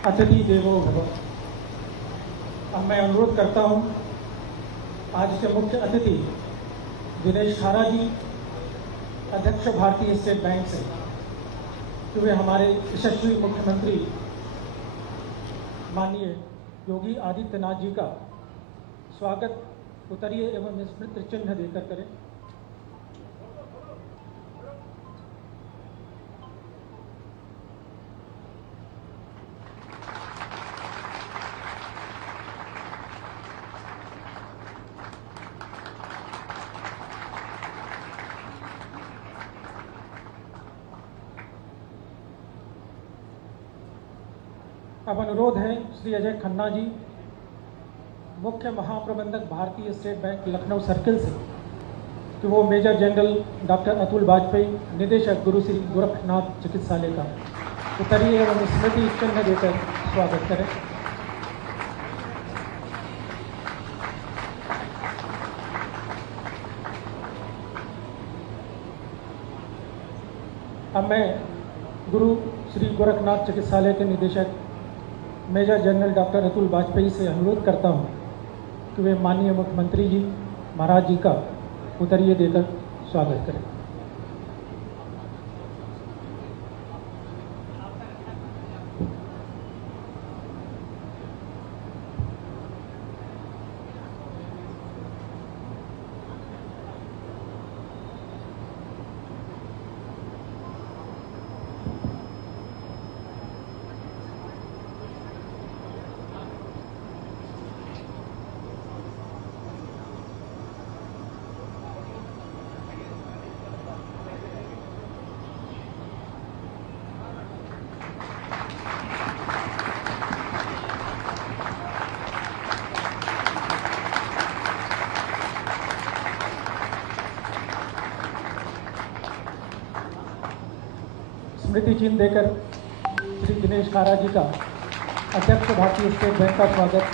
अतिथि देवो भव। अब मैं अनुरोध करता हूं आज के मुख्य अतिथि दिनेश खारा जी, अध्यक्ष भारतीय स्टेट बैंक से, कि वे हमारे यशस्वी मुख्यमंत्री माननीय योगी आदित्यनाथ जी का स्वागत उत्तरीय एवं स्मृति चिन्ह देकर करें। अब अनुरोध है श्री अजय खन्ना जी, मुख्य महाप्रबंधक भारतीय स्टेट बैंक लखनऊ सर्किल से, कि वो major general doctor Atul Vajpayee, निदेशक गुरु श्री गोरखनाथ चिकित्सालय का उत्तरीय एवं स्मृति चिन्ह देकर स्वागत करें। अब मैं गुरु श्री गोरखनाथ चिकित्सालय के निदेशक major general doctor Atul Vajpayee से अनुरोध करता हूं कि वे माननीय मुख्यमंत्री जी महाराज जी का उत्तरीय देकर स्वागत करें। स्मृति चिन्ह देकर श्री दिनेश खारा जी का अध्यक्ष भारतीय स्टेट बैंक का स्वागत।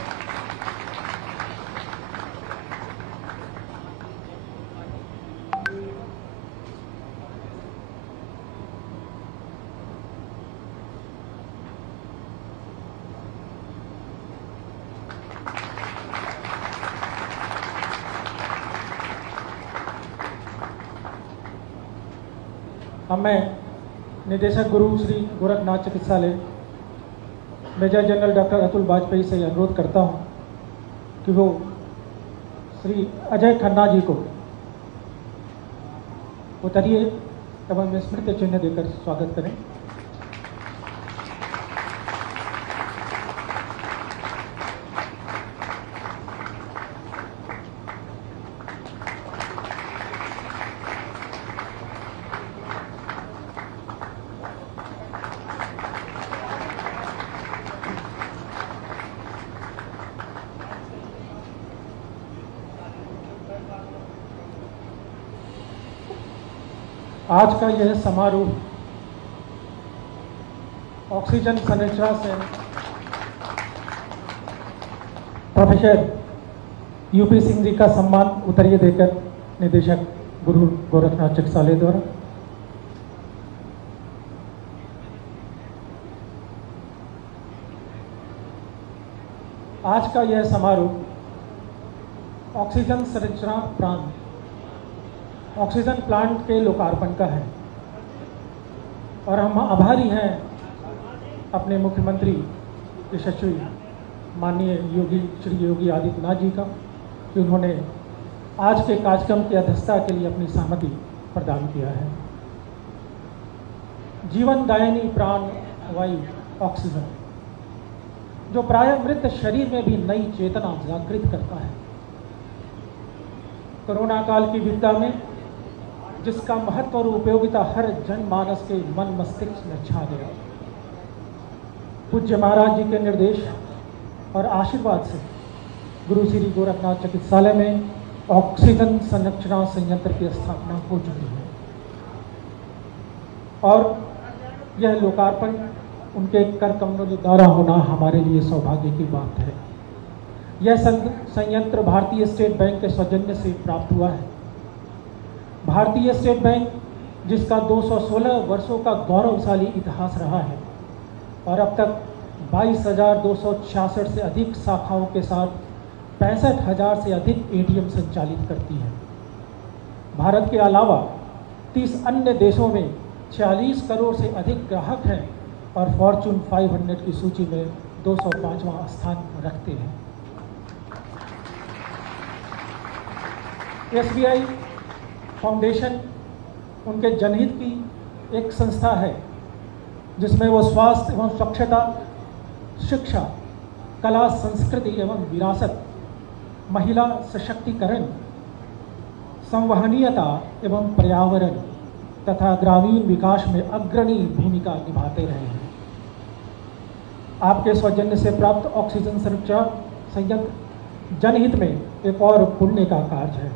अब मैं निदेशक गुरु श्री गोरखनाथ चिकित्सालय major general doctor Atul Vajpayee से अनुरोध करता हूं कि वो श्री अजय खन्ना जी को उत्तरीय एवं स्मृति चिन्ह देकर स्वागत करें। आज का यह समारोह ऑक्सीजन संरचना से प्रोफेसर यूपी सिंह जी का सम्मान उत्तरीय देकर निदेशक गुरु गोरखनाथ चिकित्सालय द्वारा। आज का यह समारोह ऑक्सीजन संरचना प्रांत ऑक्सीजन प्लांट के लोकार्पण का है और हम आभारी हैं अपने मुख्यमंत्री यशस्वी माननीय श्री योगी आदित्यनाथ जी का, कि उन्होंने आज के कार्यक्रम की अध्यक्षता के लिए अपनी सहमति प्रदान किया है। जीवनदायिनी प्राण वायु ऑक्सीजन, जो प्रायः मृत शरीर में भी नई चेतना जागृत करता है। कोरोना काल की विपदा में जिसका महत्व और उपयोगिता हर जनमानस के मन मस्तिष्क में छा गया। पूज्य महाराज जी के निर्देश और आशीर्वाद से गुरु श्री गोरखनाथ चिकित्सालय में ऑक्सीजन संरक्षण संयंत्र की स्थापना हो चुकी है और यह लोकार्पण उनके कर कमलों द्वारा होना हमारे लिए सौभाग्य की बात है। यह संयंत्र भारतीय स्टेट बैंक के सौजन्य से प्राप्त हुआ है। भारतीय स्टेट बैंक, जिसका 216 वर्षों का गौरवशाली इतिहास रहा है और अब तक 22,266 से अधिक शाखाओं के साथ 65,000 से अधिक एटीएम संचालित करती है। भारत के अलावा 30 अन्य देशों में 46 करोड़ से अधिक ग्राहक हैं और फॉर्चून 500 की सूची में 205वां स्थान रखते हैं। SBI फाउंडेशन उनके जनहित की एक संस्था है जिसमें वो स्वास्थ्य एवं स्वच्छता, शिक्षा, कला, संस्कृति एवं विरासत, महिला सशक्तिकरण, संवहनीयता एवं पर्यावरण तथा ग्रामीण विकास में अग्रणी भूमिका निभाते रहे हैं। आपके सौजन्य से प्राप्त ऑक्सीजन संयंत्र जनहित में एक और पुण्य का कार्य है।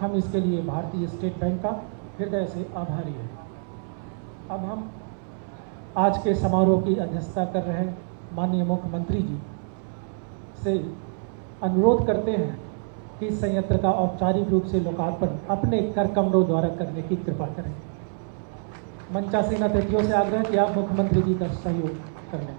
हम इसके लिए भारतीय स्टेट बैंक का हृदय से आभारी हैं। अब हम आज के समारोह की अध्यक्षता कर रहे माननीय मुख्यमंत्री जी से अनुरोध करते हैं कि इस संयंत्र का औपचारिक रूप से लोकार्पण अपने कर कमरों द्वारा करने की कृपा करें। मंचासीन अतिथियों से आग्रह कि आप मुख्यमंत्री जी का सहयोग करें।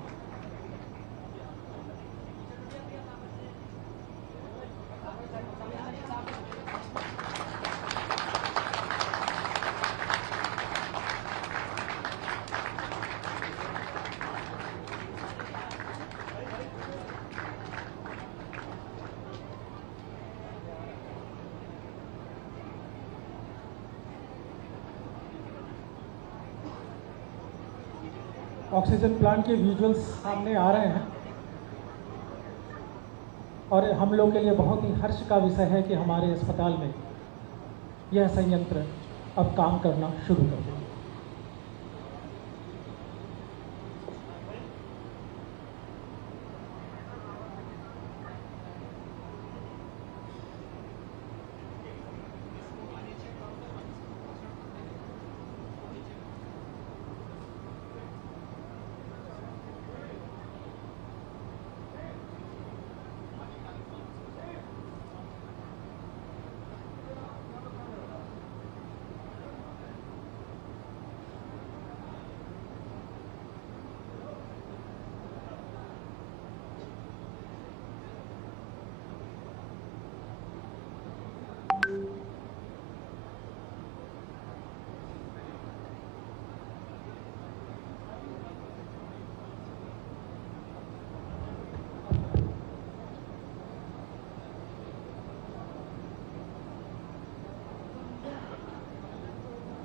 ऑक्सीजन प्लांट के विजुअल्स सामने आ रहे हैं और हम लोग के लिए बहुत ही हर्ष का विषय है कि हमारे अस्पताल में यह संयंत्र अब काम करना शुरू कर देगा।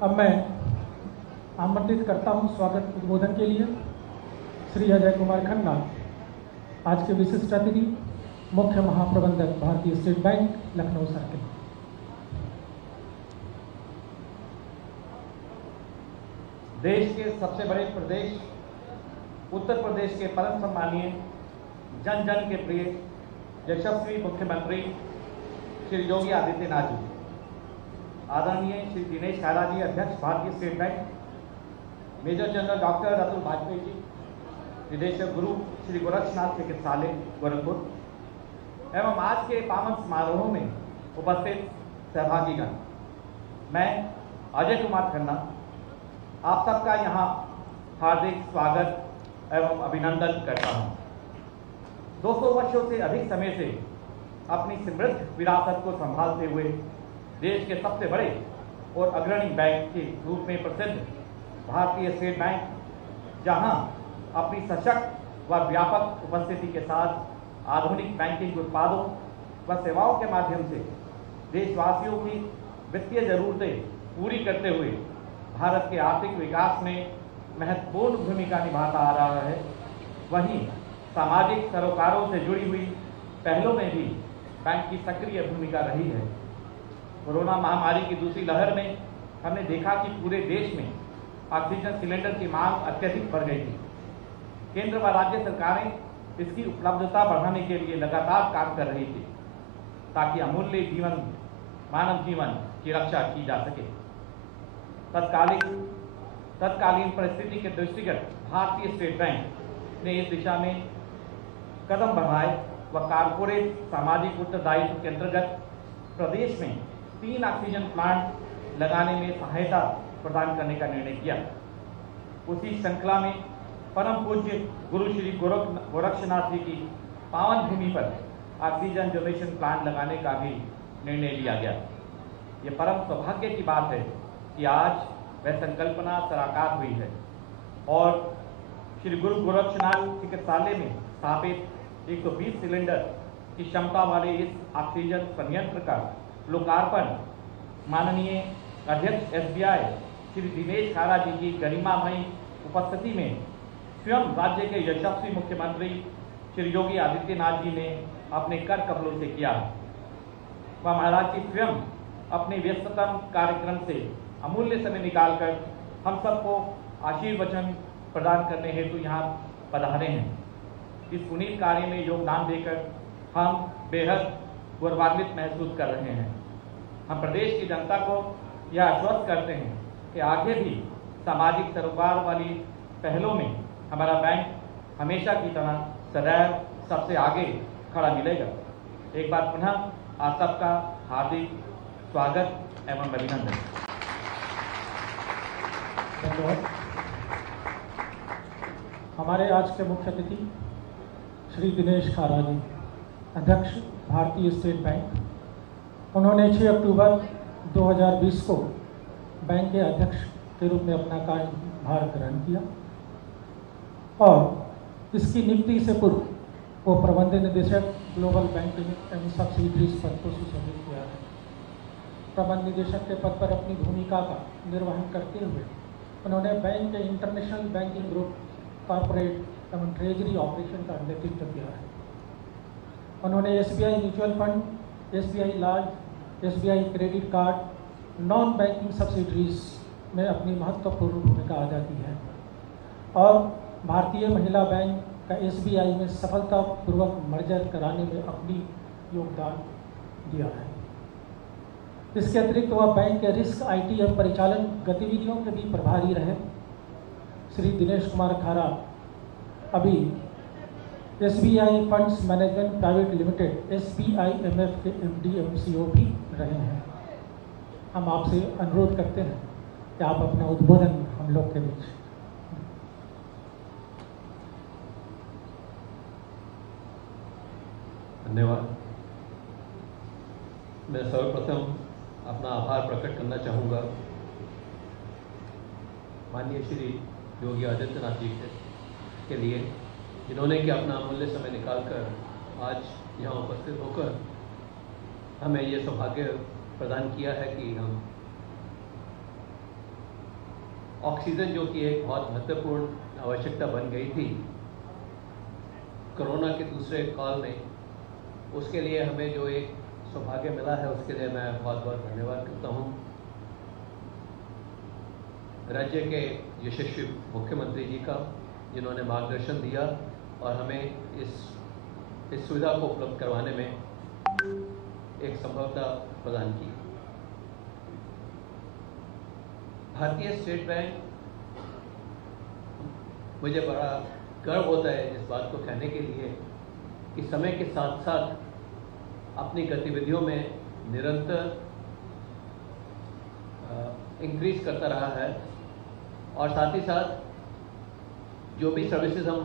अब मैं आमंत्रित करता हूं स्वागत उद्बोधन के लिए श्री अजय कुमार खन्ना, आज के विशिष्ट अतिथि, मुख्य महाप्रबंधक भारतीय स्टेट बैंक लखनऊ सर्किल। देश के सबसे बड़े प्रदेश उत्तर प्रदेश के परम सम्मानीय, जन जन के प्रिय, यशस्वी मुख्यमंत्री श्री योगी आदित्यनाथ जी, आदरणीय श्री दिनेश खैरा जी, अध्यक्ष Bharatiya state bank, major general doctor Atul Vajpayee ji, निदेशक गुरु श्री गोरक्षनाथ चिकित्सालय गोरखपुर एवं आज के पावन समारोह में उपस्थित सहभागीगण, मैं अजय कुमार खन्ना आप सबका यहाँ हार्दिक स्वागत एवं अभिनंदन करता हूँ। 200 वर्षों से अधिक समय से अपनी समृद्ध विरासत को संभालते हुए देश के सबसे बड़े और अग्रणी बैंक के रूप में प्रसिद्ध भारतीय स्टेट बैंक, जहां अपनी सशक्त व व्यापक उपस्थिति के साथ आधुनिक बैंकिंग उत्पादों व सेवाओं के माध्यम से देशवासियों की वित्तीय जरूरतें पूरी करते हुए भारत के आर्थिक विकास में महत्वपूर्ण भूमिका निभाता आ रहा है, वहीं सामाजिक सरोकारों से जुड़ी हुई पहलों में भी बैंक की सक्रिय भूमिका रही है। कोरोना महामारी की दूसरी लहर में हमने देखा कि पूरे देश में ऑक्सीजन सिलेंडर की मांग अत्यधिक बढ़ गई थी। केंद्र व राज्य सरकारें इसकी उपलब्धता बढ़ाने के लिए लगातार काम कर रही थी ताकि अमूल्य मानव जीवन की रक्षा की जा सके। तत्कालीन परिस्थिति के दृष्टिगत भारतीय स्टेट बैंक ने इस दिशा में कदम बढ़ाए व कारपोरेट सामाजिक उत्तरदायित्व के अंतर्गत प्रदेश में 3 ऑक्सीजन प्लांट लगाने में सहायता प्रदान करने का निर्णय किया। उसी श्रृंखला में परम पूज्य गुरु श्री गोरक्षनाथ जी की पावन भूमि पर ऑक्सीजन जनरेशन प्लांट लगाने का भी निर्णय लिया गया। ये परम सौभाग्य की बात है कि आज वह संकल्पना साकार हुई है और श्री गुरु गोरक्षनाथ चिकित्सालय में स्थापित 120 सिलेंडर की क्षमता वाले इस ऑक्सीजन संयंत्र का लोकार्पण माननीय अध्यक्ष SBI श्री दिनेश खारा जी की गरिमामयी उपस्थिति में स्वयं राज्य के यशस्वी मुख्यमंत्री श्री योगी आदित्यनाथ जी ने अपने कर कमलों से किया। वह महाराज जी स्वयं अपने व्यस्ततम कार्यक्रम से अमूल्य समय निकालकर हम सबको आशीर्वचन प्रदान करने हेतु यहाँ पधारे हैं। इस पुनीत कार्य में योगदान देकर हम बेहद गौरवान्वित महसूस कर रहे हैं। हम प्रदेश की जनता को यह आश्वस्त करते हैं कि आगे भी सामाजिक सरोकार वाली पहलों में हमारा बैंक हमेशा की तरह सदैव सबसे आगे खड़ा मिलेगा। एक बार पुनः आप सबका हार्दिक स्वागत एवं अभिनंदन। धन्यवाद। हमारे आज के मुख्य अतिथि श्री दिनेश खारा जी, अध्यक्ष भारतीय स्टेट बैंक। उन्होंने 6 अक्टूबर 2020 को बैंक के अध्यक्ष के रूप में अपना कार्यभार ग्रहण किया और इसकी नियुक्ति से पूर्व वो प्रबंध निदेशक ग्लोबल बैंकिंग एंड सब्सिडीज पद को सुशोभित किया है। प्रबंध निदेशक के पद पर अपनी भूमिका का निर्वहन करते हुए उन्होंने बैंक के इंटरनेशनल बैंकिंग ग्रुप, कॉर्पोरेट एवं ट्रेजरी ऑपरेशन का नेतृत्व किया है। उन्होंने SBI mutual fund, SBI large, SBI credit card, non banking subsidies में अपनी महत्वपूर्ण भूमिका अदा की है और भारतीय महिला बैंक का SBI में सफलतापूर्वक मर्जर कराने में अपनी योगदान दिया है। इसके अतिरिक्त वह बैंक के रिस्क, IT और परिचालन गतिविधियों के भी प्रभारी रहे। श्री दिनेश कुमार खारा अभी SBI funds management private limited SBIMF के MD एवं CEO भी रहे हैं। हम आपसे अनुरोध करते हैं कि आप अपना उद्बोधन हम लोग के बीच। धन्यवाद। मैं सर्वप्रथम अपना आभार प्रकट करना चाहूँगा माननीय श्री योगी आदित्यनाथ जी के लिए, जिन्होंने कि अपना अमूल्य समय निकालकर आज यहाँ उपस्थित होकर हमें ये सौभाग्य प्रदान किया है कि हम ऑक्सीजन, जो कि एक बहुत महत्वपूर्ण आवश्यकता बन गई थी कोरोना के दूसरे काल में, उसके लिए हमें जो एक सौभाग्य मिला है उसके लिए मैं बहुत बहुत धन्यवाद करता हूँ। राज्य के यशस्वी मुख्यमंत्री जी का, जिन्होंने मार्गदर्शन दिया और हमें इस सुविधा को उपलब्ध करवाने में एक संभवता प्रदान की। भारतीय स्टेट बैंक, मुझे बड़ा गर्व होता है इस बात को कहने के लिए कि समय के साथ साथ अपनी गतिविधियों में निरंतर इंक्रीज करता रहा है और साथ ही साथ जो भी सर्विसेज हम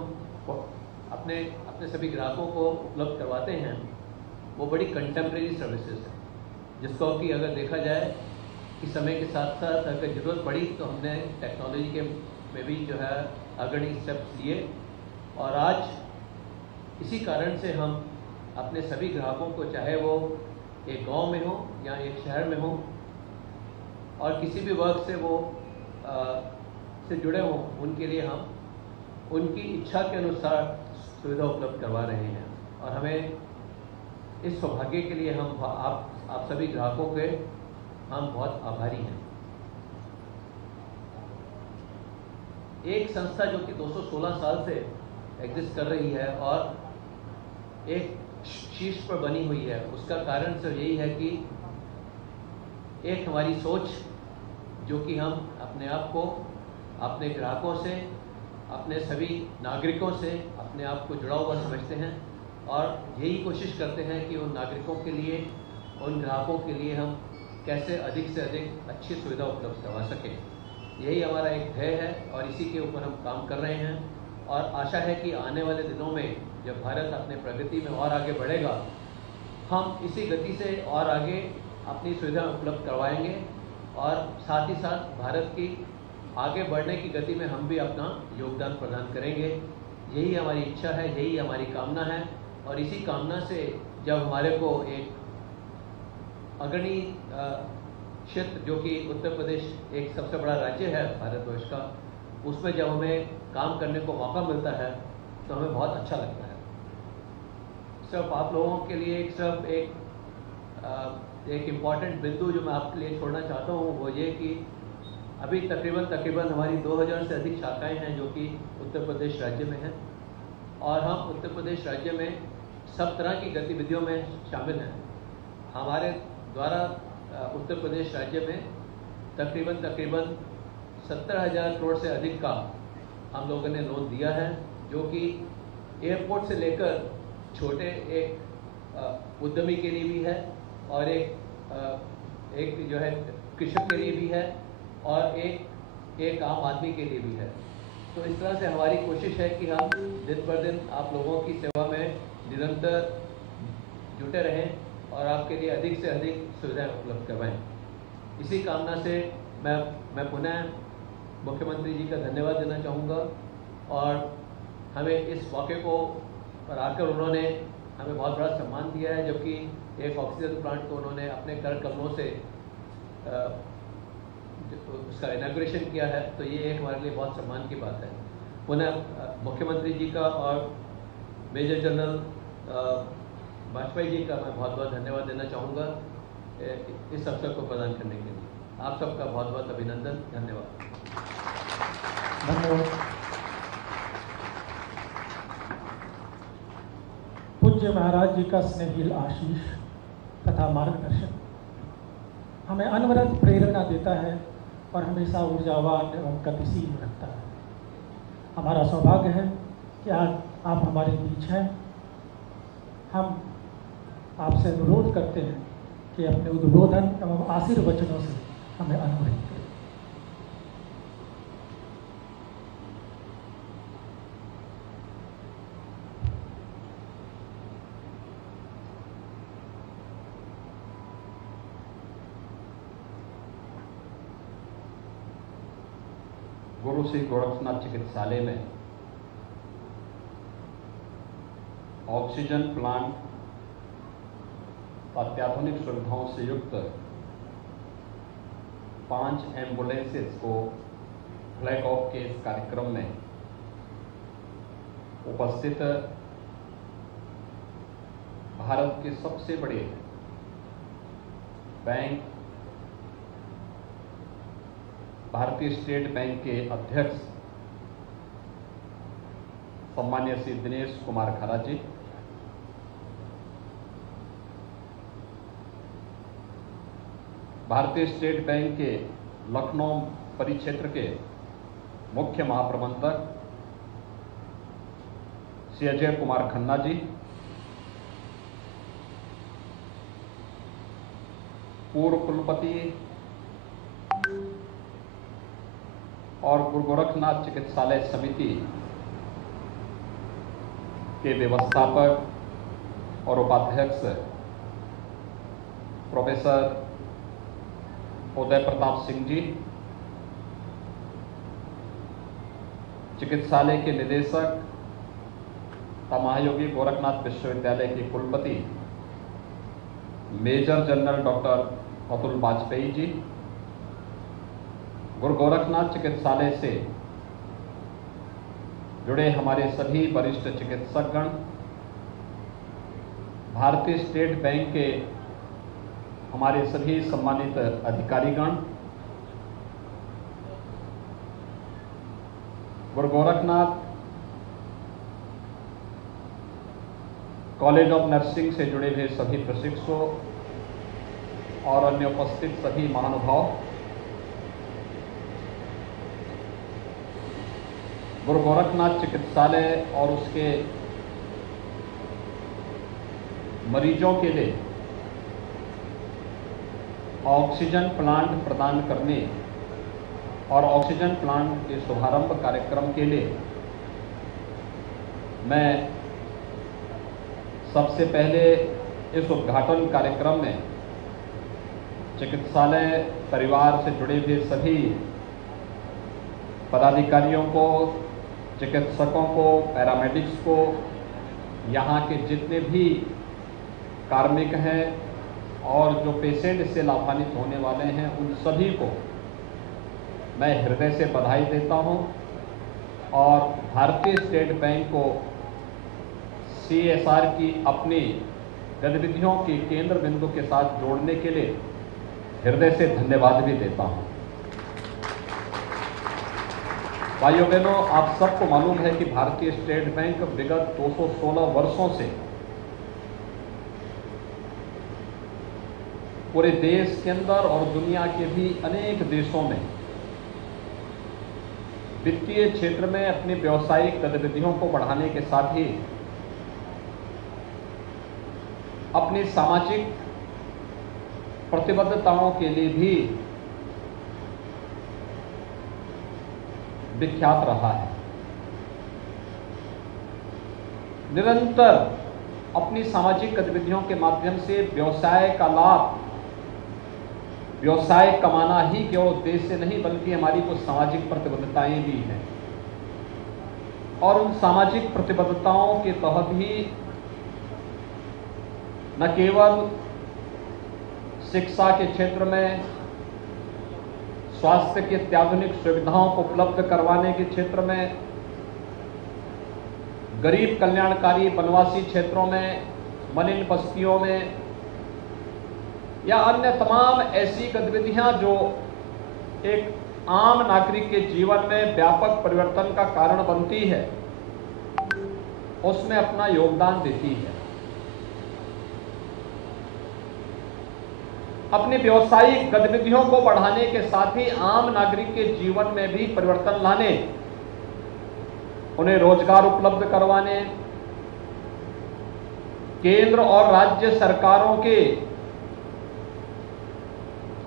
अपने सभी ग्राहकों को उपलब्ध करवाते हैं वो बड़ी कंटेम्प्रेरी सर्विसेज हैं, जिसको कि अगर देखा जाए कि समय के साथ साथ अगर ज़रूरत पड़ी तो हमने टेक्नोलॉजी के में भी जो है अग्रणी स्टेप्स लिए और आज इसी कारण से हम अपने सभी ग्राहकों को, चाहे वो एक गांव में हो या एक शहर में हो और किसी भी वर्ग से वो से जुड़े हों, उनके लिए हम उनकी इच्छा के अनुसार सुविधा उपलब्ध करवा रहे हैं और हमें इस सौभाग्य के लिए हम आप सभी ग्राहकों के हम बहुत आभारी हैं। एक संस्था जो कि 216 साल से एग्जिस्ट कर रही है और एक शीर्ष पर बनी हुई है, उसका कारण सिर्फ यही है कि एक हमारी सोच, जो कि हम अपने आप को अपने ग्राहकों से, अपने सभी नागरिकों से अपने आप को जुड़ा हुआ समझते हैं और यही कोशिश करते हैं कि उन नागरिकों के लिए, उन ग्राहकों के लिए हम कैसे अधिक से अधिक अच्छी सुविधा उपलब्ध करवा सकें। यही हमारा एक ध्येय है और इसी के ऊपर हम काम कर रहे हैं और आशा है कि आने वाले दिनों में जब भारत अपने प्रगति में और आगे बढ़ेगा, हम इसी गति से और आगे अपनी सुविधा उपलब्ध करवाएंगे और साथ ही साथ भारत की आगे बढ़ने की गति में हम भी अपना योगदान प्रदान करेंगे। यही हमारी इच्छा है, यही हमारी कामना है। और इसी कामना से जब हमारे को एक अग्रणी क्षेत्र जो कि उत्तर प्रदेश एक सबसे बड़ा राज्य है भारतवर्ष का, उसमें जब हमें काम करने को मौका मिलता है तो हमें बहुत अच्छा लगता है। सिर्फ आप लोगों के लिए एक इम्पॉर्टेंट बिंदु जो मैं आपके लिए छोड़ना चाहता हूँ वो ये कि अभी तकरीबन हमारी 2000 से अधिक शाखाएं हैं जो कि उत्तर प्रदेश राज्य में हैं और हम उत्तर प्रदेश राज्य में सब तरह की गतिविधियों में शामिल हैं। हमारे द्वारा उत्तर प्रदेश राज्य में तकरीबन 70,000 करोड़ से अधिक का हम लोगों ने लोन दिया है, जो कि एयरपोर्ट से लेकर छोटे एक उद्यमी के लिए भी है और एक जो है कृषक के लिए भी है और एक आम आदमी के लिए भी है। तो इस तरह से हमारी कोशिश है कि हम दिन पर दिन आप लोगों की सेवा में निरंतर जुटे रहें और आपके लिए अधिक से अधिक सुविधाएं उपलब्ध करवाएं। इसी कामना से मैं पुनः मुख्यमंत्री जी का धन्यवाद देना चाहूँगा और हमें इस मौके को पर आकर उन्होंने हमें बहुत बड़ा सम्मान दिया है, जबकि एक ऑक्सीजन प्लांट को उन्होंने अपने कर कमलों से उसका इनॉग्रेशन किया है। तो ये एक हमारे लिए बहुत सम्मान की बात है। पुनः मुख्यमंत्री जी का और मेजर जनरल वाजपेयी जी का मैं बहुत बहुत धन्यवाद देना चाहूँगा इस अवसर को प्रदान करने के लिए। आप सबका बहुत बहुत अभिनंदन, धन्यवाद। धन्यवाद। पूज्य महाराज जी का स्नेहिल आशीष तथा मार्गदर्शन हमें अनवरत प्रेरणा देता है और हमेशा ऊर्जावान एवं गतिशील रखता है। हमारा सौभाग्य है कि आज आप हमारे बीच हैं। हम आपसे अनुरोध करते हैं कि अपने उद्बोधन एवं आशीर्वचनों से हमें अनुग्रहित करें। गुरु श्री गोरखनाथ चिकित्सालय में ऑक्सीजन प्लांट अत्याधुनिक सुविधाओं से युक्त 5 एम्बुलेंसेस को फ्लैग ऑफ के इस कार्यक्रम में उपस्थित भारत के सबसे बड़े बैंक भारतीय स्टेट बैंक के अध्यक्ष सम्मान्य श्री दिनेश कुमार खरा जी, भारतीय स्टेट बैंक के लखनऊ परिक्षेत्र के मुख्य महाप्रबंधक श्री अजय कुमार खन्ना जी, पूर्व कुलपति और गुरु गोरखनाथ चिकित्सालय समिति के व्यवस्थापक और उपाध्यक्ष प्रोफेसर उदय प्रताप सिंह जी, चिकित्सालय के निदेशक महायोगी गोरखनाथ विश्वविद्यालय के कुलपति major general doctor Atul Vajpayee ji, Guru Gorakhnath चिकित्सालय से जुड़े हमारे सभी वरिष्ठ चिकित्सकगण, भारतीय स्टेट बैंक के हमारे सभी सम्मानित अधिकारीगण, गुरु गोरखनाथ कॉलेज ऑफ नर्सिंग से जुड़े हुए सभी प्रशिक्षु और अन्य उपस्थित सभी महानुभाव, गुरु गोरखनाथ चिकित्सालय और उसके मरीजों के लिए ऑक्सीजन प्लांट प्रदान करने और ऑक्सीजन प्लांट के शुभारंभ कार्यक्रम के लिए मैं सबसे पहले इस उद्घाटन कार्यक्रम में चिकित्सालय परिवार से जुड़े हुए सभी पदाधिकारियों को, चिकित्सकों को, पैरामेडिक्स को, यहाँ के जितने भी कार्मिक हैं और जो पेशेंट इससे लाभान्वित होने वाले हैं, उन सभी को मैं हृदय से बधाई देता हूँ और भारतीय स्टेट बैंक को CSR की अपनी गतिविधियों की केंद्र बिंदु के साथ जोड़ने के लिए हृदय से धन्यवाद भी देता हूँ। भाइयों बहनों, आप सबको मालूम है कि भारतीय स्टेट बैंक विगत 216 वर्षों से पूरे देश के अंदर और दुनिया के भी अनेक देशों में वित्तीय क्षेत्र में अपनी व्यावसायिक गतिविधियों को बढ़ाने के साथ ही अपनी सामाजिक प्रतिबद्धताओं के लिए भी विख्यात रहा है। निरंतर अपनी सामाजिक गतिविधियों के माध्यम से व्यवसाय का लाभ, व्यवसाय कमाना ही केवल उद्देश्य नहीं बल्कि हमारी कुछ सामाजिक प्रतिबद्धताएं भी हैं और उन सामाजिक प्रतिबद्धताओं के तहत ही न केवल शिक्षा के क्षेत्र में, स्वास्थ्य की अत्याधुनिक सुविधाओं को उपलब्ध करवाने के क्षेत्र में, गरीब कल्याणकारी वनवासी क्षेत्रों में, मलिन बस्तियों में या अन्य तमाम ऐसी गतिविधियां जो एक आम नागरिक के जीवन में व्यापक परिवर्तन का कारण बनती है, उसमें अपना योगदान देती है। अपनी व्यावसायिक गतिविधियों को बढ़ाने के साथ ही आम नागरिक के जीवन में भी परिवर्तन लाने, उन्हें रोजगार उपलब्ध करवाने, केंद्र और राज्य सरकारों के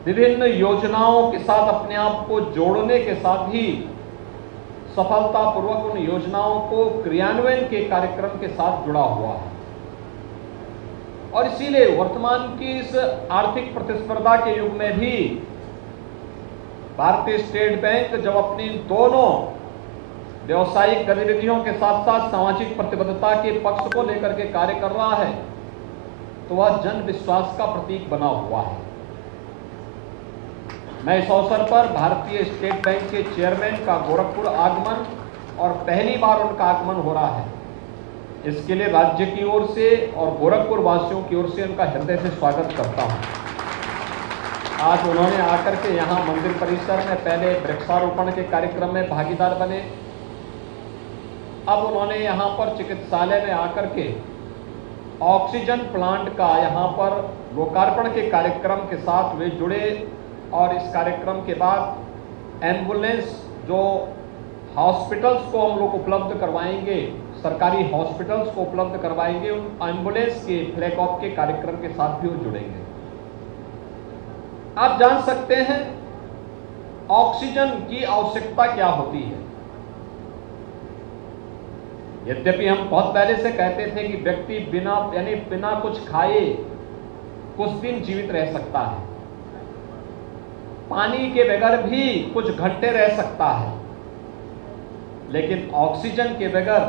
विभिन्न योजनाओं के साथ अपने आप को जोड़ने के साथ ही सफलतापूर्वक उन योजनाओं को क्रियान्वयन के कार्यक्रम के साथ जुड़ा हुआ है। और इसीलिए वर्तमान की इस आर्थिक प्रतिस्पर्धा के युग में भी भारतीय स्टेट बैंक जब अपनी दोनों व्यवसायिक गतिविधियों के साथ साथ सामाजिक प्रतिबद्धता के पक्ष को लेकर के कार्य कर रहा है, तो वह जन विश्वास का प्रतीक बना हुआ है। मैं इस अवसर पर भारतीय स्टेट बैंक के चेयरमैन का गोरखपुर आगमन और पहली बार उनका आगमन हो रहा है, इसके लिए राज्य की ओर से और गोरखपुर वासियों की ओर से उनका हृदय से स्वागत करता हूं। आज उन्होंने आकर के यहां मंदिर परिसर में पहले वृक्षारोपण के कार्यक्रम में भागीदार बने, अब उन्होंने यहां पर चिकित्सालय में आकर के ऑक्सीजन प्लांट का यहां पर लोकार्पण के कार्यक्रम के साथ वे जुड़े और इस कार्यक्रम के बाद एम्बुलेंस जो हॉस्पिटल्स को हम लोग उपलब्ध करवाएंगे, सरकारी हॉस्पिटल्स को उपलब्ध करवाएंगे, उन एम्बुलेंस के फ्लैग ऑफ के कार्यक्रम के साथ भी वो जुड़ेंगे। आप जान सकते हैं ऑक्सीजन की आवश्यकता क्या होती है। यद्यपि हम बहुत पहले से कहते थे कि व्यक्ति बिना कुछ खाए कुछ दिन जीवित रह सकता है, पानी के बगैर भी कुछ घंटे रह सकता है, लेकिन ऑक्सीजन के बगैर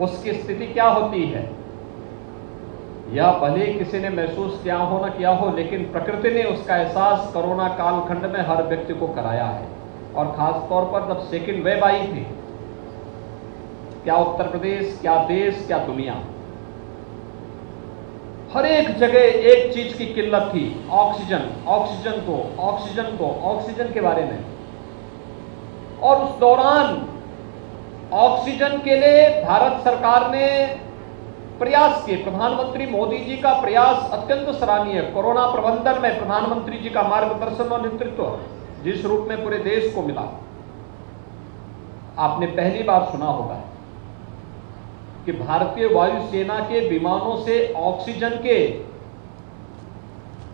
उसकी स्थिति क्या होती है, यह भले किसी ने महसूस किया हो ना किया हो, लेकिन प्रकृति ने उसका एहसास कोरोना कालखंड में हर व्यक्ति को कराया है। और खास तौर पर जब सेकेंड वेव आई थी, क्या उत्तर प्रदेश, क्या देश, क्या दुनिया, हर एक जगह एक चीज की किल्लत थी, ऑक्सीजन, ऑक्सीजन को, ऑक्सीजन को, ऑक्सीजन के बारे में। और उस दौरान ऑक्सीजन के लिए भारत सरकार ने प्रयास किए। प्रधानमंत्री मोदी जी का प्रयास अत्यंत सराहनीय। कोरोना प्रबंधन में प्रधानमंत्री जी का मार्गदर्शन और नेतृत्व जिस रूप में पूरे देश को मिला, आपने पहली बार सुना होगा कि भारतीय वायुसेना के विमानों से ऑक्सीजन के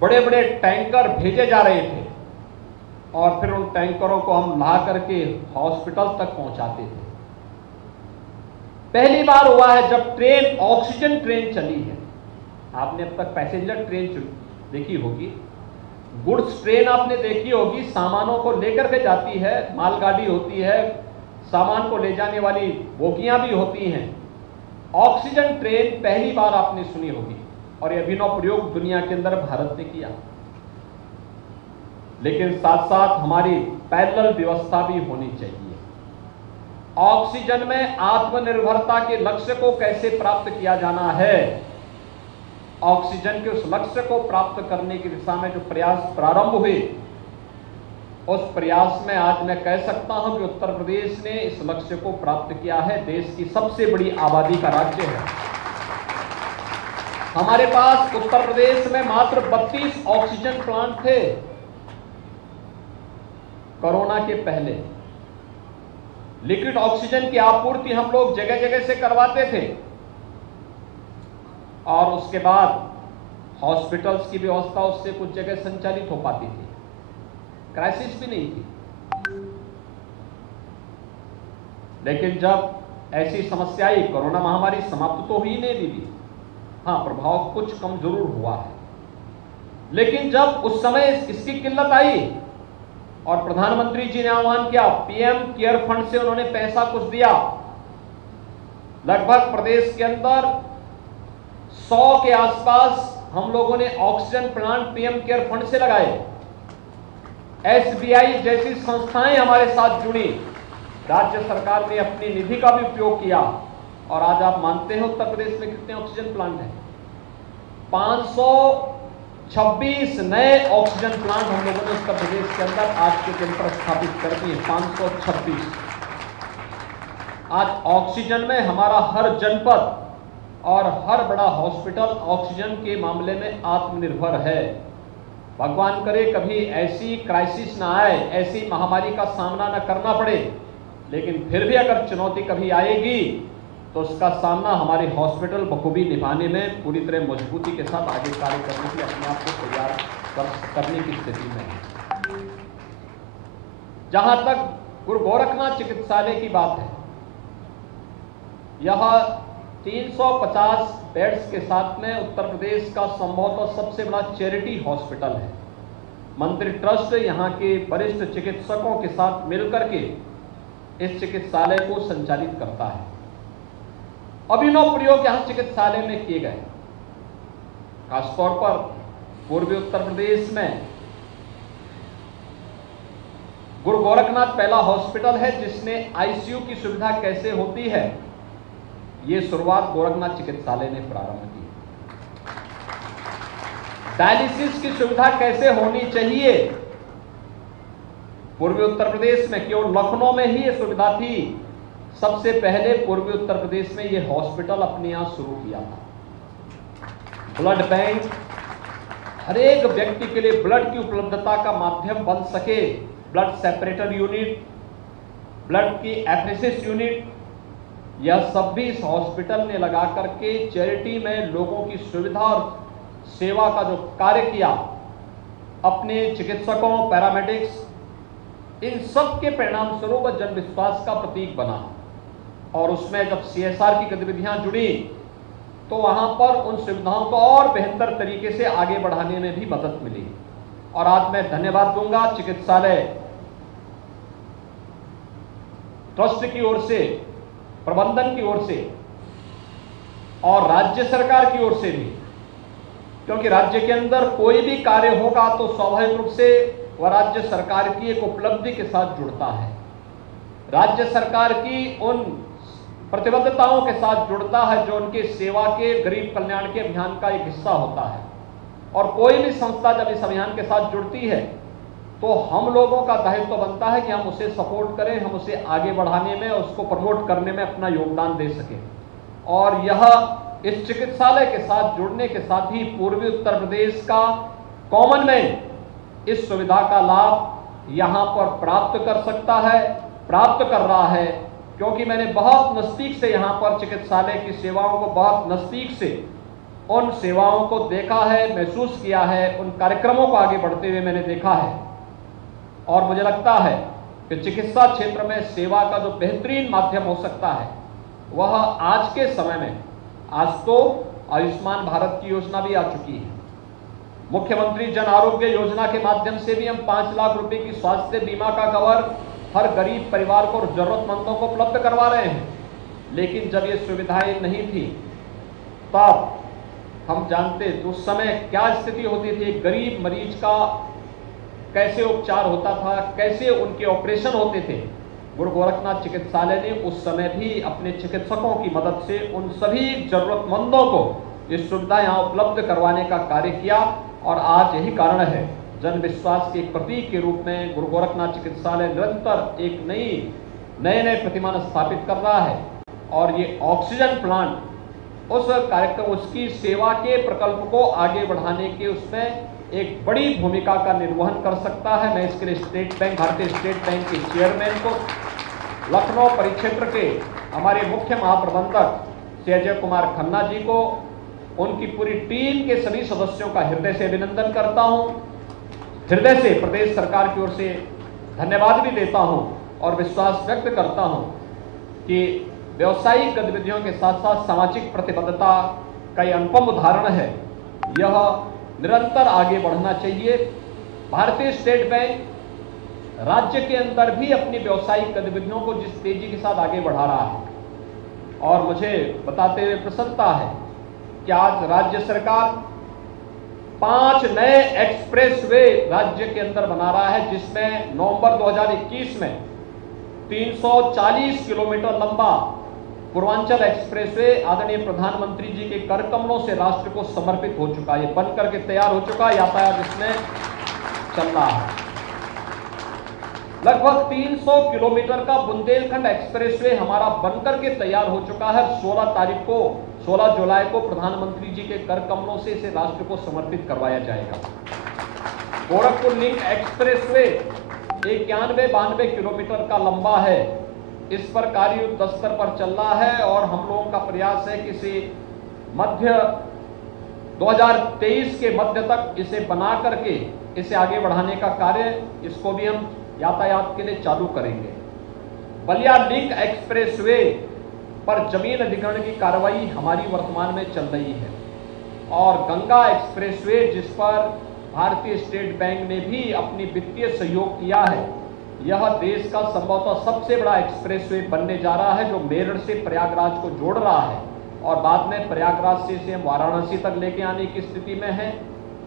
बड़े बड़े टैंकर भेजे जा रहे थे और फिर उन टैंकरों को हम ला करके हॉस्पिटल तक पहुंचाते थे। पहली बार हुआ है जब ट्रेन, ऑक्सीजन ट्रेन चली है। आपने अब तक पैसेंजर ट्रेन देखी होगी, गुड्स ट्रेन आपने देखी होगी, सामानों को लेकर के जाती है, मालगाड़ी होती है, सामान को ले जाने वाली बोगियां भी होती हैं। ऑक्सीजन ट्रेन पहली बार आपने सुनी होगी और यह अभिनव प्रयोग दुनिया के अंदर भारत ने किया। लेकिन साथ साथ हमारी पैरेलल व्यवस्था भी होनी चाहिए। ऑक्सीजन में आत्मनिर्भरता के लक्ष्य को कैसे प्राप्त किया जाना है, ऑक्सीजन के उस लक्ष्य को प्राप्त करने की दिशा में जो प्रयास प्रारंभ हुए, उस प्रयास में आज मैं कह सकता हूं कि उत्तर प्रदेश ने इस लक्ष्य को प्राप्त किया है। देश की सबसे बड़ी आबादी का राज्य है। हमारे पास उत्तर प्रदेश में मात्र 32 ऑक्सीजन प्लांट थे कोरोना के पहले। लिक्विड ऑक्सीजन की आपूर्ति हम लोग जगह जगह से करवाते थे और उसके बाद हॉस्पिटल्स की व्यवस्था उससे कुछ जगह संचालित हो पाती थी, क्राइसिस भी नहीं थी। लेकिन जब ऐसी समस्या आई, कोरोना महामारी समाप्त तो हुई नहीं दीदी, हाँ प्रभाव कुछ कम जरूर हुआ है, लेकिन जब उस समय इसकी किल्लत आई और प्रधानमंत्री जी ने आह्वान किया, पीएम केयर फंड से उन्होंने पैसा कुछ दिया, लगभग प्रदेश के अंदर 100 के आसपास हम लोगों ने oxygen plant PM care fund से लगाए। एसबीआई जैसी संस्थाएं हमारे साथ जुड़ी, राज्य सरकार ने अपनी निधि का भी उपयोग किया और आज आप मानते हैं उत्तर प्रदेश में कितने ऑक्सीजन प्लांट हैं? 526 नए ऑक्सीजन प्लांट हम लोगों ने उत्तर प्रदेश के अंदर आज के दिन पर स्थापित कर दिए। 526। आज ऑक्सीजन में हमारा हर जनपद और हर बड़ा हॉस्पिटल ऑक्सीजन के मामले में आत्मनिर्भर है। भगवान करे कभी ऐसी क्राइसिस ना आए, ऐसी महामारी का सामना ना करना पड़े, लेकिन फिर भी अगर चुनौती कभी आएगी तो उसका सामना हमारे हॉस्पिटल बखूबी निभाने में पूरी तरह मजबूती के साथ आगे कार्य करने के लिए अपने आप को तैयार करने की स्थिति में है। जहां तक गुरु गोरखनाथ चिकित्सालय की बात है, यह 350 बेड्स के साथ में उत्तर प्रदेश का संभवतः सबसे बड़ा चैरिटी हॉस्पिटल है। मंत्री ट्रस्ट यहां के वरिष्ठ चिकित्सकों के साथ मिलकर के इस चिकित्सालय को संचालित करता है। अभिनव प्रयोग यहां चिकित्सालय में किए गए, खासतौर पर पूर्वी उत्तर प्रदेश में गुरु गोरखनाथ पहला हॉस्पिटल है जिसने आईसीयू की सुविधा कैसे होती है, ये शुरुआत गोरखनाथ चिकित्सालय ने प्रारंभ की। डायलिसिस की सुविधा कैसे होनी चाहिए, पूर्वी उत्तर प्रदेश में केवल लखनऊ में ही ये सुविधा थी। सबसे पहले पूर्वी उत्तर प्रदेश में ये हॉस्पिटल अपने यहां शुरू किया था। ब्लड बैंक हर एक व्यक्ति के लिए ब्लड की उपलब्धता का माध्यम बन सके, ब्लड सेपरेटर यूनिट, ब्लड की एफरेसिस यूनिट, यह सब भी इस हॉस्पिटल ने लगा करके चैरिटी में लोगों की सुविधा और सेवा का जो कार्य किया, अपने चिकित्सकों, पैरामेडिक्स, इन सब के परिणाम स्वरूप जन विश्वास का प्रतीक बना। और उसमें जब सीएसआर की गतिविधियां जुड़ी तो वहां पर उन सुविधाओं को और बेहतर तरीके से आगे बढ़ाने में भी मदद मिली। और आज मैं धन्यवाद दूंगा चिकित्सालय ट्रस्ट की ओर से, प्रबंधन की ओर से और राज्य सरकार की ओर से भी, क्योंकि राज्य के अंदर कोई भी कार्य होगा तो स्वाभाविक रूप से वह राज्य सरकार की एक उपलब्धि के साथ जुड़ता है, राज्य सरकार की उन प्रतिबद्धताओं के साथ जुड़ता है जो उनके सेवा के, गरीब कल्याण के अभियान का एक हिस्सा होता है। और कोई भी संस्था जब इस अभियान के साथ जुड़ती है तो हम लोगों का दायित्व बनता है कि हम उसे सपोर्ट करें, हम उसे आगे बढ़ाने में, उसको प्रमोट करने में अपना योगदान दे सकें। और यह इस चिकित्सालय के साथ जुड़ने के साथ ही पूर्वी उत्तर प्रदेश का कॉमन मैन इस सुविधा का लाभ यहां पर प्राप्त कर सकता है, प्राप्त कर रहा है, क्योंकि मैंने बहुत नजदीक से यहां पर चिकित्सालय की सेवाओं को बहुत नजदीक से उन सेवाओं को देखा है, महसूस किया है, उन कार्यक्रमों को आगे बढ़ते हुए मैंने देखा है। और मुझे लगता है कि चिकित्सा क्षेत्र में सेवा का जो बेहतरीन माध्यम हो सकता है वह आज के समय में, आज तो आयुष्मान भारत की योजना भी आ चुकी है, मुख्यमंत्री जन आरोग्य योजना के माध्यम से भी हम 5 लाख रुपए की स्वास्थ्य बीमा का कवर हर गरीब परिवार को और जरूरतमंदों को उपलब्ध करवा रहे हैं। लेकिन जब ये सुविधाएं नहीं थी तब हम जानते तो उस समय क्या स्थिति होती थी, गरीब मरीज का कैसे उपचार होता था, कैसे उनके ऑपरेशन होते थे। गुरु गोरखनाथ चिकित्सालय ने उस समय भी अपने चिकित्सकों की मदद से उन सभी जरूरतमंदों को ये सुविधा यहाँ उपलब्ध करवाने का कार्य किया और आज यही कारण है जन विश्वास के प्रतीक के रूप में गुरु गोरखनाथ चिकित्सालय निरंतर एक नए प्रतिमान स्थापित कर रहा है। और ये ऑक्सीजन प्लांट उस कार्यक्रम, उसकी सेवा के प्रकल्प को आगे बढ़ाने के उसमें एक बड़ी भूमिका का निर्वहन कर सकता है। मैं इसके लिए स्टेट बैंक, भारतीय स्टेट बैंक के चेयरमैन को, लखनऊ परिक्षेत्र के हमारे मुख्य महाप्रबंधक श्री अजय कुमार खन्ना जी को, उनकी पूरी टीम के सभी सदस्यों का हृदय से अभिनंदन करता हूं, हृदय से प्रदेश सरकार की ओर से धन्यवाद भी देता हूं और विश्वास व्यक्त करता हूं कि व्यवसायिक गतिविधियों के साथ साथ सामाजिक प्रतिबद्धता का यह अनुपम उदाहरण है। यह निरंतर आगे बढ़ना चाहिए। भारतीय स्टेट बैंक राज्य के अंदर भी अपनी व्यवसायिक गतिविधियों को जिस तेजी के साथ आगे बढ़ा रहा है, और मुझे बताते हुए प्रसन्नता है कि आज राज्य सरकार 5 नए एक्सप्रेसवे राज्य के अंदर बना रहा है, जिसमें नवंबर 2021 में 340 किलोमीटर लंबा पूर्वांचल एक्सप्रेसवे आदरणीय प्रधानमंत्री जी के कर कमलों से राष्ट्र को समर्पित हो चुका है। ये बन करके तैयार हो चुका है, यातायात इसमें चल रहा है। लगभग 300 किलोमीटर का बुंदेलखंड एक्सप्रेसवे हमारा बनकर के तैयार हो चुका है। 16 जुलाई को प्रधानमंत्री जी के कर कमलों से इसे राष्ट्र को समर्पित करवाया जाएगा। गोरखपुर लिंक एक्सप्रेसवे 91-92 किलोमीटर का लंबा है। इस पर कार्य युद्ध स्तर पर चल रहा है और हम लोगों का प्रयास है कि इसे मध्य 2023 के मध्य तक इसे बना करके इसे आगे बढ़ाने का कार्य, इसको भी हम यातायात के लिए चालू करेंगे। बलिया लिंक एक्सप्रेसवे पर जमीन अधिग्रहण की कार्रवाई हमारी वर्तमान में चल रही है और गंगा एक्सप्रेसवे जिस पर भारतीय स्टेट बैंक ने भी अपनी वित्तीय सहयोग किया है, यह देश का संभवतः सबसे बड़ा एक्सप्रेसवे बनने जा रहा है, जो मेरठ से प्रयागराज को जोड़ रहा है और बाद में प्रयागराज से इसे हम वाराणसी तक लेके आने की स्थिति में है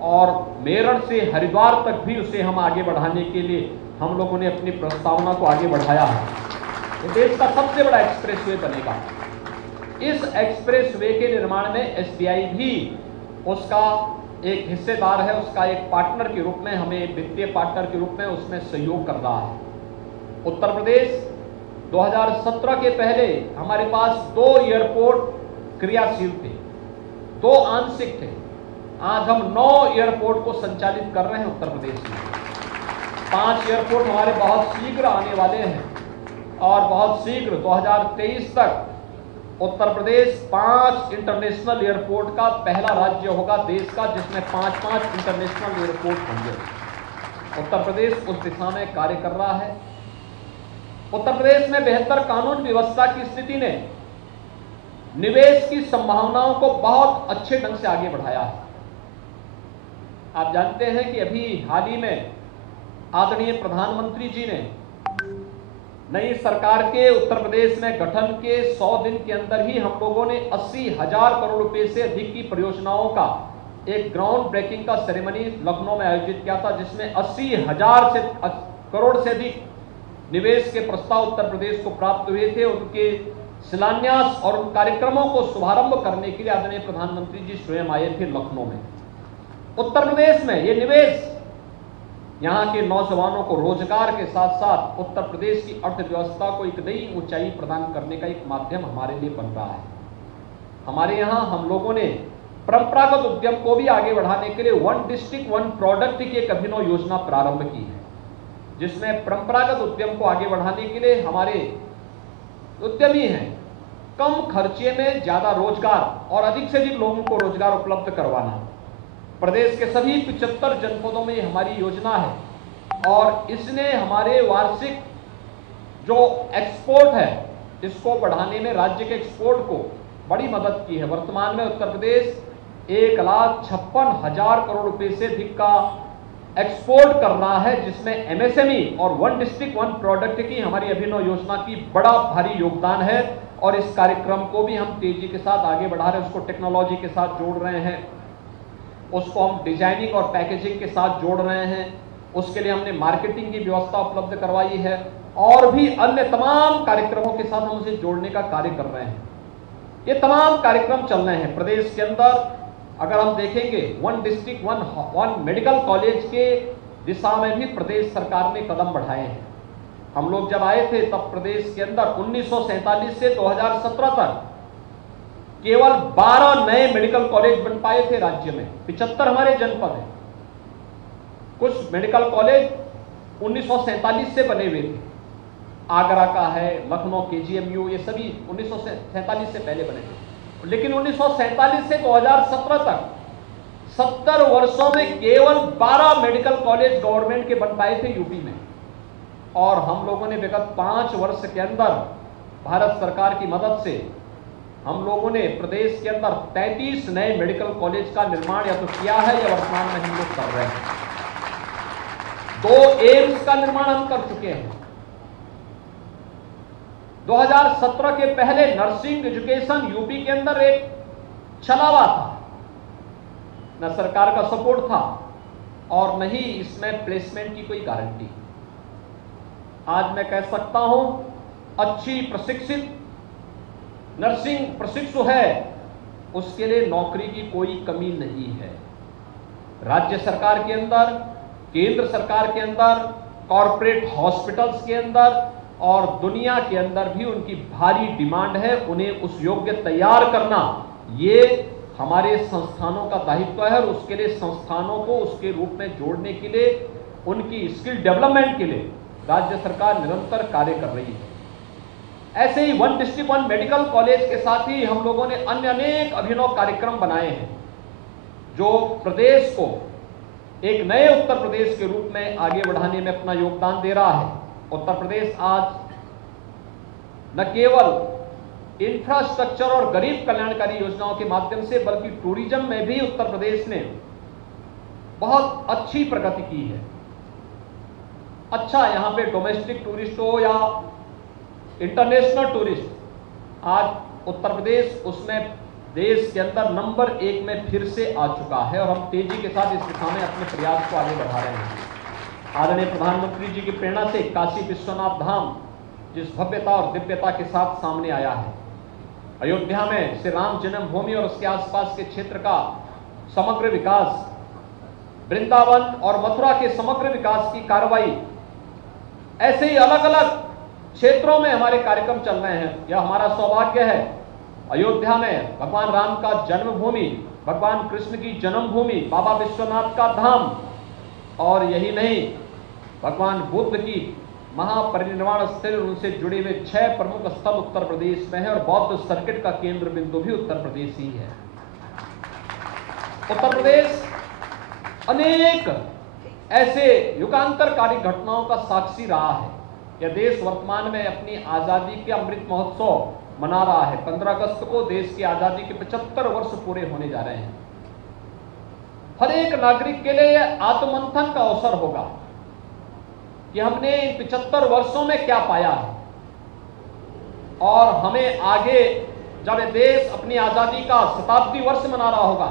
और मेरठ से हरिद्वार तक भी उसे हम आगे बढ़ाने के लिए हम लोगों ने अपनी प्रस्तावना को आगे बढ़ाया है। ये देश का सबसे बड़ा एक्सप्रेसवे बनेगा। इस एक्सप्रेसवे के निर्माण में एसबीआई भी उसका एक हिस्सेदार है, उसका एक पार्टनर के रूप में, हमें वित्तीय पार्टनर के रूप में उसमें सहयोग कर रहा है। उत्तर प्रदेश 2017 के पहले हमारे पास 2 एयरपोर्ट क्रियाशील थे, 2 आंशिक थे। आज हम 9 एयरपोर्ट को संचालित कर रहे हैं उत्तर प्रदेश में। 5 एयरपोर्ट हमारे बहुत शीघ्र आने वाले हैं और बहुत शीघ्र 2023 तक उत्तर प्रदेश 5 इंटरनेशनल एयरपोर्ट का पहला राज्य होगा देश का, जिसमें 5-5 इंटरनेशनल एयरपोर्ट होंगे। उत्तर प्रदेश उस दिशा में कार्य कर रहा है। उत्तर प्रदेश में बेहतर कानून व्यवस्था की स्थिति ने निवेश की संभावनाओं को बहुत अच्छे ढंग से आगे बढ़ाया है। आप जानते हैं कि अभी हाल ही में आदरणीय प्रधानमंत्री जी ने नई सरकार के उत्तर प्रदेश में गठन के 100 दिन के अंदर ही हम लोगों ने 80,000 करोड़ रुपए से अधिक की परियोजनाओं का एक ग्राउंड ब्रेकिंग का सेरेमनी लखनऊ में आयोजित किया था, जिसमें 80,000 करोड़ से अधिक निवेश के प्रस्ताव उत्तर प्रदेश को प्राप्त हुए थे। उनके शिलान्यास और उन कार्यक्रमों को शुभारंभ करने के लिए आदरणीय प्रधानमंत्री जी स्वयं आए थे लखनऊ में। उत्तर प्रदेश में ये निवेश यहाँ के नौजवानों को रोजगार के साथ साथ उत्तर प्रदेश की अर्थव्यवस्था को एक नई ऊंचाई प्रदान करने का एक माध्यम हमारे लिए बन रहा है। हमारे यहाँ हम लोगों ने परंपरागत उद्यम को भी आगे बढ़ाने के लिए 1 डिस्ट्रिक्ट 1 प्रोडक्ट की एक अभिनव योजना प्रारंभ की है, जिसमें परंपरागत उद्यम को आगे बढ़ाने के लिए हमारे उद्यमी हैं कम खर्चे में ज्यादा रोजगार और अधिक से अधिक लोगों को रोजगार उपलब्ध करवाना। प्रदेश के सभी 75 जनपदों में हमारी योजना है और इसने हमारे वार्षिक जो एक्सपोर्ट है इसको बढ़ाने में राज्य के एक्सपोर्ट को बड़ी मदद की है। वर्तमान में उत्तर प्रदेश 1,56,000 करोड़ रुपए से अधिक का एक्सपोर्ट कर रहा है, जिसमें एमएसएमई और वन डिस्ट्रिक्ट वन प्रोडक्ट की हमारी अभिनव योजना की बड़ा भारी योगदान है। और इस कार्यक्रम को भी हम तेजी के साथ आगे बढ़ा रहे हैं, उसको टेक्नोलॉजी के साथ जोड़ रहे हैं, उसको हम डिजाइनिंग और पैकेजिंग के साथ जोड़ रहे हैं, उसके लिए हमने मार्केटिंग की व्यवस्था उपलब्ध करवाई है और भी अन्य तमाम कार्यक्रमों के साथ हम उसे जोड़ने का कार्य कर रहे हैं। ये तमाम कार्यक्रम चल रहे हैं प्रदेश के अंदर। अगर हम देखेंगे one district one medical college के दिशा में भी प्रदेश सरकार ने कदम बढ़ाए हैं। हम लोग जब आए थे तब प्रदेश के अंदर 1947 से 2017 तक केवल 12 नए मेडिकल कॉलेज बन पाए थे राज्य में। 75 हमारे जनपद हैं। कुछ मेडिकल कॉलेज 1947 से बने हुए थे, आगरा का है, लखनऊ केजीएमयू, ये सभी 1947 से पहले बने थे। लेकिन 1947 से 2017 तक 70 वर्षों में केवल 12 मेडिकल कॉलेज गवर्नमेंट के बन पाए थे यूपी में। और हम लोगों ने विगत 5 वर्ष के अंदर भारत सरकार की मदद से हम लोगों ने प्रदेश के अंदर 33 नए मेडिकल कॉलेज का निर्माण या तो किया है या वर्तमान में हम लोग कर रहे हैं। 2 एम्स का निर्माण हम कर चुके हैं। 2017 के पहले नर्सिंग एजुकेशन यूपी के अंदर एक छलावा था, न सरकार का सपोर्ट था और न ही इसमें प्लेसमेंट की कोई गारंटी। आज मैं कह सकता हूं अच्छी प्रशिक्षित नर्सिंग प्रशिक्षु है, उसके लिए नौकरी की कोई कमी नहीं है। राज्य सरकार के अंदर, केंद्र सरकार के अंदर, कॉरपोरेट हॉस्पिटल्स के अंदर और दुनिया के अंदर भी उनकी भारी डिमांड है। उन्हें उस योग्य तैयार करना ये हमारे संस्थानों का दायित्व है और उसके लिए संस्थानों को उसके रूप में जोड़ने के लिए, उनकी स्किल डेवलपमेंट के लिए राज्य सरकार निरंतर कार्य कर रही है। ऐसे ही one district one medical college के साथ ही हम लोगों ने अन्य अनेक अभिनव कार्यक्रम बनाए हैं जो प्रदेश को एक नए उत्तर प्रदेश के रूप में आगे बढ़ाने में अपना योगदान दे रहा है। उत्तर प्रदेश आज न केवल इंफ्रास्ट्रक्चर और गरीब कल्याणकारी योजनाओं के माध्यम से बल्कि टूरिज्म में भी उत्तर प्रदेश ने बहुत अच्छी प्रगति की है। अच्छा, यहां पे डोमेस्टिक टूरिस्ट हो या इंटरनेशनल टूरिस्ट, आज उत्तर प्रदेश उसमें देश के अंदर नंबर 1 में फिर से आ चुका है और हम तेजी के साथ इस दिशा में अपने प्रयास को आगे बढ़ा रहे हैं। आदरणीय प्रधानमंत्री जी की प्रेरणा से काशी विश्वनाथ धाम जिस भव्यता और दिव्यता के साथ सामने आया है, अयोध्या में श्री राम जन्मभूमि और उसके आसपास के क्षेत्र का समग्र विकास, वृंदावन और मथुरा के समग्र विकास की कार्रवाई, ऐसे ही अलग अलग क्षेत्रों में हमारे कार्यक्रम चल रहे हैं। यह हमारा सौभाग्य है, अयोध्या में भगवान राम का जन्मभूमि, भगवान कृष्ण की जन्मभूमि, बाबा विश्वनाथ का धाम, और यही नहीं भगवान बुद्ध की महापरिनिर्वाण स्थल, उनसे जुड़े हुए 6 प्रमुख स्थल उत्तर प्रदेश में है और बौद्ध सर्किट का केंद्र बिंदु भी उत्तर प्रदेश ही है। उत्तर प्रदेश अनेक ऐसे युगांतरकारी घटनाओं का साक्षी रहा है। यह देश वर्तमान में अपनी आजादी के अमृत महोत्सव मना रहा है। 15 अगस्त को देश की आजादी के 75 वर्ष पूरे होने जा रहे हैं। हर एक नागरिक के लिए यह आत्ममंथन का अवसर होगा कि हमने इन 75 वर्षों में क्या पाया है और हमें आगे जब यह देश अपनी आजादी का शताब्दी वर्ष मना रहा होगा,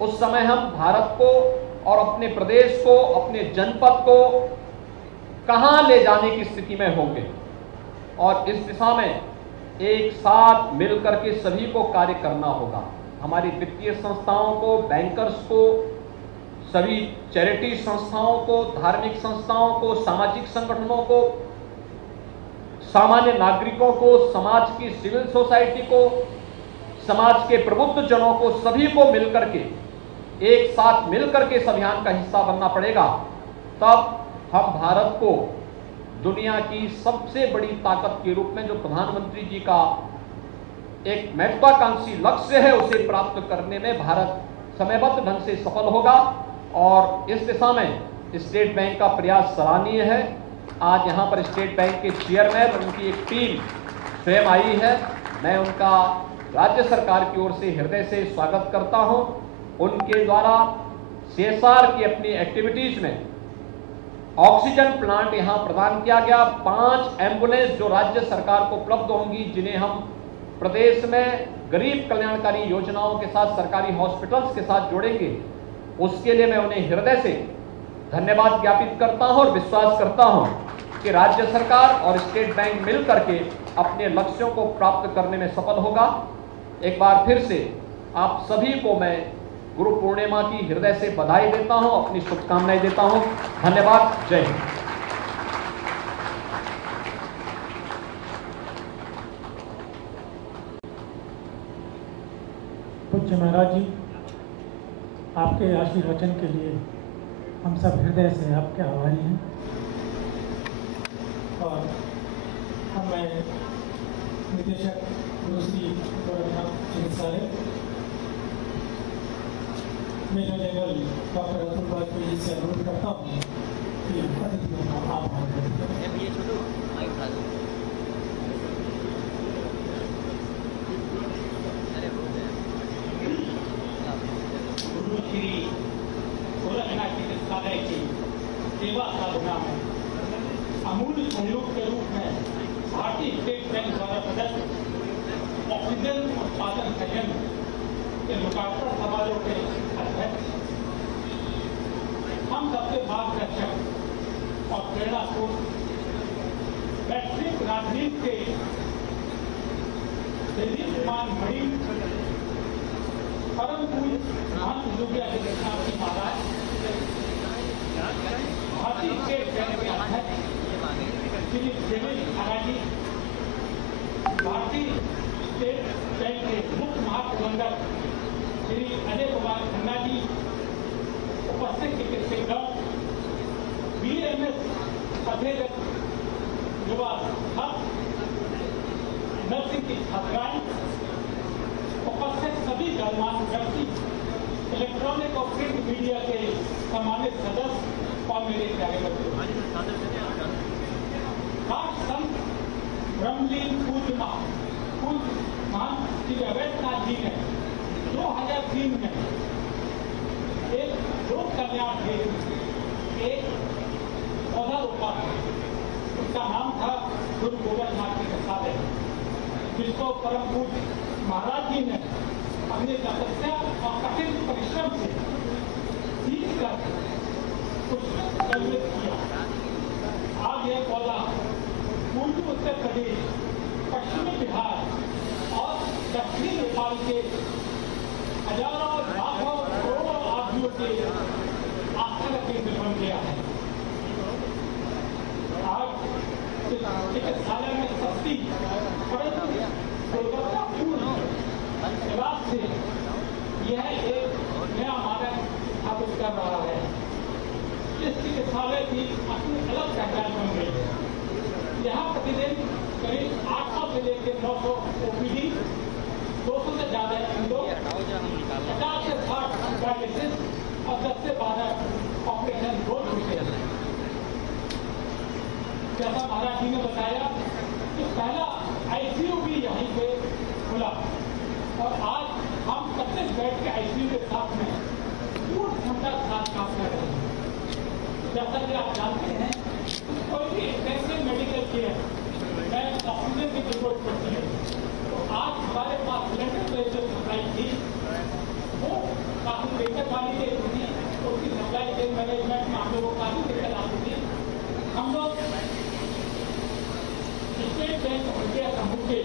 उस समय हम भारत को और अपने प्रदेश को, अपने जनपद को कहां ले जाने की स्थिति में होंगे। और इस दिशा में एक साथ मिलकर के सभी को कार्य करना होगा। हमारी वित्तीय संस्थाओं को, बैंकर्स को, सभी चैरिटी संस्थाओं को, धार्मिक संस्थाओं को, सामाजिक संगठनों को, सामान्य नागरिकों को, समाज की सिविल सोसाइटी को, समाज के प्रबुद्ध जनों को, सभी को मिलकर के एक साथ मिलकर के इस अभियान का हिस्सा बनना पड़ेगा। तब हम भारत को दुनिया की सबसे बड़ी ताकत के रूप में, जो प्रधानमंत्री जी का एक महत्वाकांक्षी लक्ष्य है, उसे प्राप्त करने में भारत समयबद्ध ढंग से सफल होगा। और इस दिशा में स्टेट बैंक का प्रयास सराहनीय है। आज यहां पर स्टेट बैंक के चेयरमैन और उनकी एक टीम स्वयं आई है, मैं उनका राज्य सरकार की ओर से हृदय से स्वागत करता हूं। उनके द्वारा CSR की अपनी एक्टिविटीज में ऑक्सीजन प्लांट यहां प्रदान किया गया। 5 एम्बुलेंस जो राज्य सरकार को उपलब्ध होंगी, जिन्हें हम प्रदेश में गरीब कल्याणकारी योजनाओं के साथ, सरकारी हॉस्पिटल्स के साथ जोड़ेंगे, उसके लिए मैं उन्हें हृदय से धन्यवाद ज्ञापित करता हूं और विश्वास करता हूं कि राज्य सरकार और स्टेट बैंक मिलकर के अपने लक्ष्यों को प्राप्त करने में सफल होगा। एक बार फिर से आप सभी को मैं गुरु पूर्णिमा की हृदय से बधाई देता हूं, अपनी शुभकामनाएं देता हूं। धन्यवाद। जय हिंद। पूज्य महाराज जी, आपके आशीर्वचन के लिए हम सब हृदय से आपके आभारी हैं और हमें निदेशक गुरु श्री गोरखनाथ चिकित्सालय major general doctor Atul Vajpayee ji से अनुरोध करता हूँ कि अतिथियों का आभार गुरु श्री गोरखनाथ चिकित्सालय की सेवा साधना में अमूल्य सहयोग के रूप में भारतीय स्टेट बैंक द्वारा प्रदत्त ऑक्सीजन उत्पादन संयंत्र के लोकार्पण समारोह के अध्यक्ष, हम सबके मार्गदर्शक और प्रेरणा स्रोत, वैश्विक राजनीति के विमान मणि परम पूज्य महंत योगी आदित्यनाथ जी महाराज, भारतीय स्टेट बैंक के अध्यक्ष श्री देवेश खारा जी, भारतीय स्टेट बैंक के मुख्य महाप्रबंधक श्री अजय कुमार खन्ना जी, उपस्थित चिकित्सकगण, BMS अध्यक्ष युवा छात्र, नर्सिंग की छात्राएं, उपस्थित सभी गणमान्य व्यक्ति, इलेक्ट्रॉनिक और प्रिंट मीडिया के सम्मानित सदस्य और मेरे प्यारे बच्चों, संत ब्रह्मलीन पूज्य महंत श्री अवैधनाथ जी ने 2003 में एक लोक कल्याण हेतु एक पौधा रोपा, उसका नाम था गुरु गोरखनाथ चिकित्सालय, जिसको परम पूज्य महाराज जी ने अपनी तपस्या और कठिन परिश्रम से सीख कर कुछ निर्मित किया। आज यह पौधा पूर्वी उत्तर प्रदेश, पश्चिमी बिहार और दक्षिणी नेपाल के हजारों, लाखों, करोड़ों आदमियों के आस्था का केंद्र बन गया है। आज चिकित्सालय में सस्ती परंतु गुणवत्तापूर्ण इलाज से यह एक नया मानक स्थापित कर रहा है। इस चिकित्सालय की अपनी अलग पहचान बन गई है। यहाँ प्रतिदिन करीब 800 से लेकर 900 OPD, 200 से ज्यादा इंडो, 50 से 60 डायलिसिस और 10 से 12 ऑपरेशन रोज होते हैं। जैसा महाराज जी ने बताया कि पहला ICU भी यहीं पे खुला और आज हम 25 बेड के ICU के साथ में पूर्ण क्षमता के साथ काम कर रहे हैं। जैसा कि आप जानते हैं, कोई भी इंटेंसिव मेडिकल केयर में ऑक्सीजन की जरूरत पड़ती है, तो आज हमारे पास सिलेंडर पे जो सप्लाई थी वो काफी दिक्कत वाली थी, उसकी सप्लाई चेन मैनेजमेंट में हम लोगों को काफी दिक्कत आती थी। हम लोग स्टेट बैंक ऑफ इंडिया समूह के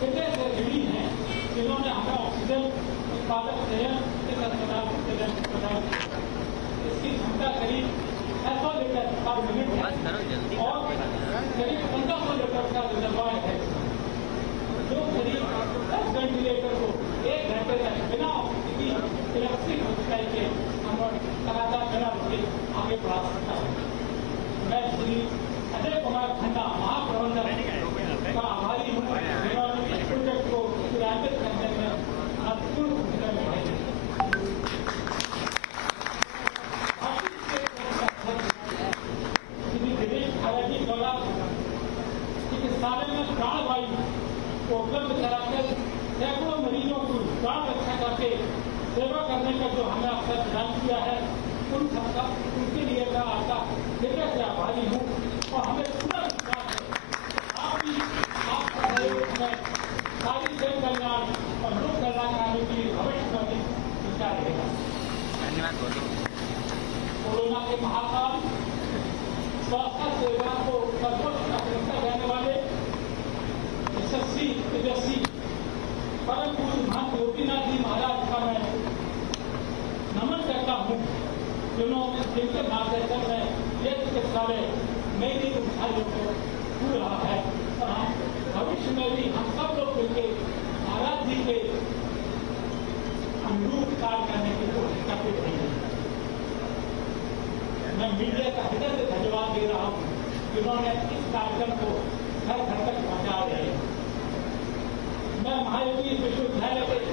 हृदय से ऋणी हैं, जिन्होंने हमें ऑक्सीजन उत्पादक संयंत्र प्रदान किया। इसकी क्षमता करीब 600 लीटर पर मिनट है और करीब 1500 लीटर का रिजर्वायर है, जो करीब 10 वेंटिलेटर को 1 घंटे तक बिना किसी इलेक्ट्रिक सप्लाई के हम लगातार बिना रुके आगे बढ़ा सकता है। मैं श्री अजय कुमार खन्ना महाप्रबंधक का आभारी हूँ, जिन्होंने इस प्रोजेक्ट को क्रियान्वित करने में महत्वपूर्ण भूमिका निभाई है। श्री दिनेश खारा जी द्वारा चिकित्सालय में प्राणवायु उन्होंने इस कार्यक्रम को घर घर तक पहुंचा दिया। मैं महायोगी विश्वविद्यालय के